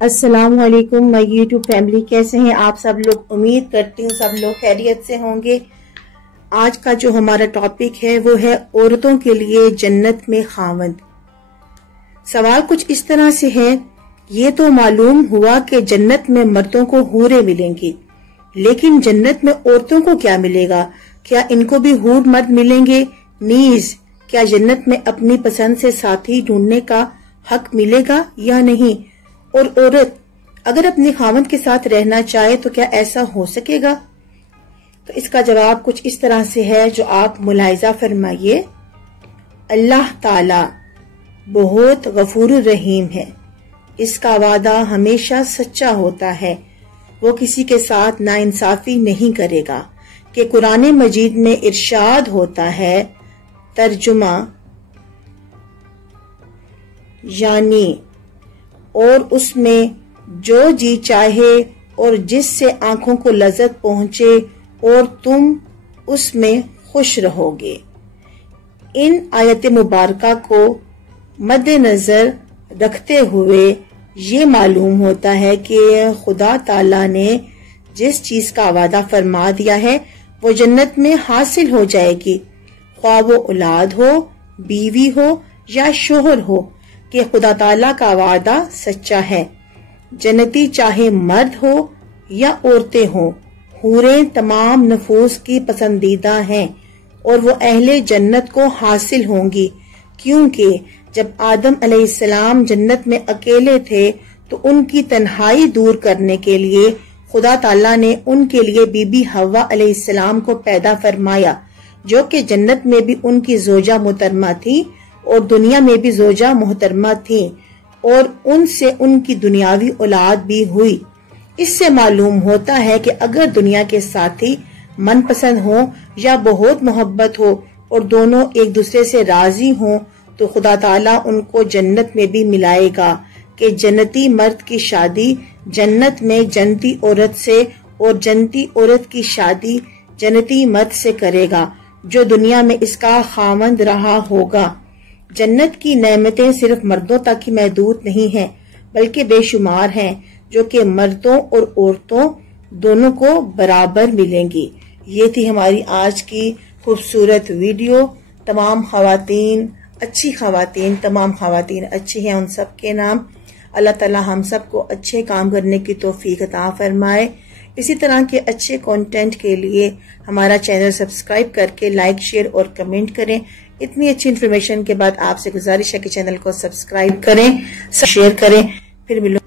अस्सलाम वालेकुम my YouTube family, कैसे हैं आप सब लोग। उम्मीद करती हूँ सब लोग खैरियत से होंगे। आज का जो हमारा टॉपिक है वो है औरतों के लिए जन्नत में खावंद। सवाल कुछ इस तरह से है, ये तो मालूम हुआ कि जन्नत में मर्दों को हूरें मिलेंगी, लेकिन जन्नत में औरतों को क्या मिलेगा? क्या इनको भी हूर मर्द मिलेंगे? नीज क्या जन्नत में अपनी पसंद से साथी ढूंढने का हक मिलेगा या नहीं? और औरत अगर अपने खावंद के साथ रहना चाहे तो क्या ऐसा हो सकेगा? तो इसका जवाब कुछ इस तरह से है जो आप मुलाहिजा फरमाइए। अल्लाह ताला बहुत गफूर रहीम है, इसका वादा हमेशा सच्चा होता है, वो किसी के साथ नाइंसाफी नहीं करेगा। कि कुरान मजीद में इरशाद होता है, तर्जुमा यानी और उसमें जो जी चाहे और जिससे आंखों को लज्जत पहुंचे और तुम उसमें खुश रहोगे। इन आयत मुबारका को मद्देनजर रखते हुए ये मालूम होता है कि खुदा ताला ने जिस चीज का वादा फरमा दिया है वो जन्नत में हासिल हो जाएगी, ख्वाह वो औलाद हो, बीवी हो या शोहर हो, कि खुदा ताला का वादा सच्चा है। जन्नती चाहे मर्द हो या औरतें हो, हूरें तमाम नफूस की पसंदीदा हैं और वो अहले जन्नत को हासिल होंगी, क्योंकि जब आदम अलैहिस्सलाम जन्नत में अकेले थे तो उनकी तन्हाई दूर करने के लिए खुदा ताला ने उनके लिए बीबी हव्वा अलैहिस्सलाम को पैदा फरमाया, जो कि जन्नत में भी उनकी जोजा मुहतरमा थी और दुनिया में भी जोजा मुहतरमा थी, और उनसे उनकी दुनियावी औलाद भी हुई। इससे मालूम होता है कि अगर दुनिया के साथी मनपसंद हो या बहुत मोहब्बत हो और दोनों एक दूसरे से राजी हो तो खुदा ताला उनको जन्नत में भी मिलाएगा। कि जन्नती मर्द की शादी जन्नत में जन्नती औरत से और जन्नती औरत की शादी जन्नती मर्द से करेगा जो दुनिया में इसका खावंद रहा होगा। जन्नत की नेमतें सिर्फ मर्दों तक ही महदूद नहीं हैं, बल्कि बेशुमार हैं, जो कि मर्दों और औरतों दोनों को बराबर मिलेंगी। ये थी हमारी आज की खूबसूरत वीडियो। तमाम खवातीन अच्छी खवातीन, तमाम खवातीन अच्छी हैं, उन सब के नाम। अल्लाह ताला हम सबको अच्छे काम करने की तौफीक अता फरमाए। इसी तरह के अच्छे कंटेंट के लिए हमारा चैनल सब्सक्राइब करके लाइक, शेयर और कमेंट करें। इतनी अच्छी इन्फॉर्मेशन के बाद आपसे गुजारिश है कि चैनल को सब्सक्राइब करें, शेयर करें। फिर मिलो।